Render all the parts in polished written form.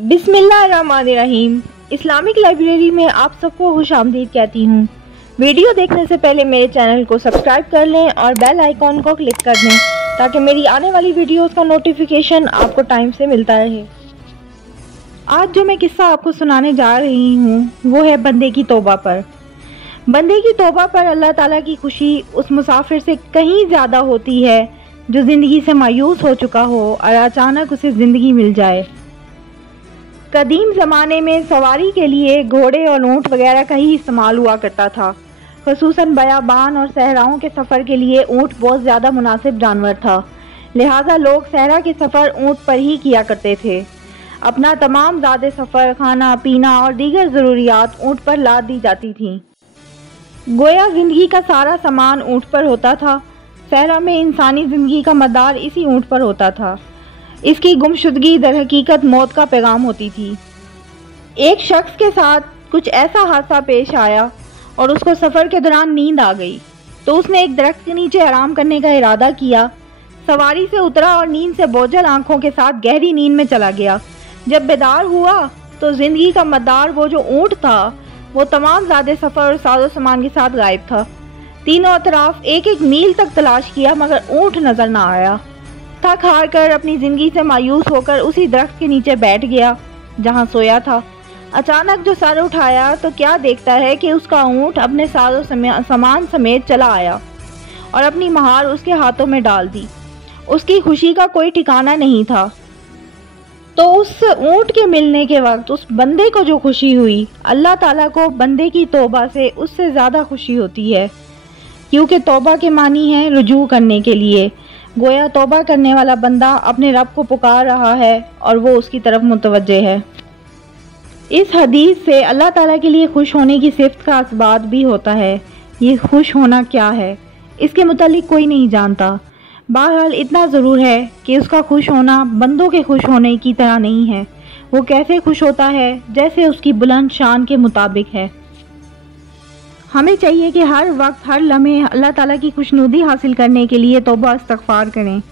बिस्मिल्लाहिर्रहमानिर्रहीम। Islamic library में आप सबको खुश आमदीद कहती हूँ। वीडियो देखने से पहले मेरे चैनल को सब्सक्राइब कर लें और बेल आइकॉन को क्लिक कर दें ताकि मेरी आने वाली वीडियोस का नोटिफिकेशन आपको टाइम से मिलता रहे। आज जो मैं किस्सा आपको सुनाने जा रही हूँ वो है बंदे की तौबा पर। बंदे की तौबा पर अल्लाह ताला की खुशी उस मुसाफिर से कहीं ज़्यादा होती है जो ज़िंदगी से मायूस हो चुका हो और अचानक उसे ज़िंदगी मिल जाए। कदीम ज़माने में सवारी के लिए घोड़े और ऊँट वगैरह का ही इस्तेमाल हुआ करता था। ख़ुसूसन बयाबान और सहराओं के सफ़र के लिए ऊँट बहुत ज़्यादा मुनासिब जानवर था, लिहाजा लोग सहरा के सफ़र ऊँट पर ही किया करते थे। अपना तमाम ज़्यादा सफ़र, खाना पीना और दीगर ज़रूरियात ऊँट पर लाद दी जाती थीं। गोया ज़िंदगी का सारा सामान ऊँट पर होता था। सहरा में इंसानी ज़िंदगी का मदार इसी ऊँट पर होता था। इसकी गुमशुदगी दर हकीकत मौत का पैगाम होती थी। एक शख्स के साथ कुछ ऐसा हादसा पेश आया और उसको सफ़र के दौरान नींद आ गई, तो उसने एक दरख्त के नीचे आराम करने का इरादा किया। सवारी से उतरा और नींद से बोझल आंखों के साथ गहरी नींद में चला गया। जब बेदार हुआ तो ज़िंदगी का मदार वो जो ऊँट था वो तमाम ज़्यादा सफ़र और साजो सामान के साथ गायब था। तीनों अतराफ एक एक मील तक तलाश किया मगर ऊँट नज़र ना आया। थक हार कर अपनी ज़िंदगी से मायूस होकर उसी दरख्त के नीचे बैठ गया जहाँ सोया था। अचानक जो सर उठाया तो क्या देखता है कि उसका ऊँट अपने साजो सामान समेत चला आया और अपनी महार उसके हाथों में डाल दी। उसकी खुशी का कोई ठिकाना नहीं था। तो उस ऊँट के मिलने के वक्त उस बंदे को जो खुशी हुई, अल्लाह ताला को बंदे की तौबा से उससे ज़्यादा खुशी होती है, क्योंकि तौबा के मानी है रुजू करने के लिए। गोया तौबा करने वाला बंदा अपने रब को पुकार रहा है और वो उसकी तरफ मुतवज्जे है। इस हदीस से अल्लाह ताला के लिए खुश होने की सिफ़त का असबात भी होता है। ये खुश होना क्या है इसके मुतालिक कोई नहीं जानता। बहरहाल इतना ज़रूर है कि उसका खुश होना बंदों के खुश होने की तरह नहीं है। वो कैसे खुश होता है जैसे उसकी बुलंद शान के मुताबिक है। हमें चाहिए कि हर वक्त हर लम्हे अल्लाह ताला की खुशनुदी हासिल करने के लिए तौबा इस्तग़फ़ार करें।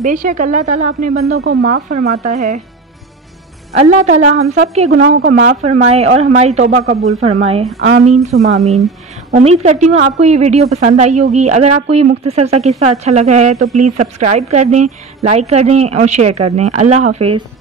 बेशक अल्लाह ताला अपने बंदों को माफ़ फरमाता है। अल्लाह ताला हम सब के गुनाहों को माफ़ फरमाए और हमारी तौबा कबूल फरमाए। आमीन सुम्मा आमीन। उम्मीद करती हूँ आपको ये वीडियो पसंद आई होगी। अगर आपको ये मुख्तसर सा किस्सा अच्छा लगा है तो प्लीज़ सब्सक्राइब कर दें, लाइक कर दें और शेयर कर दें। अल्लाह हाफ़िज़।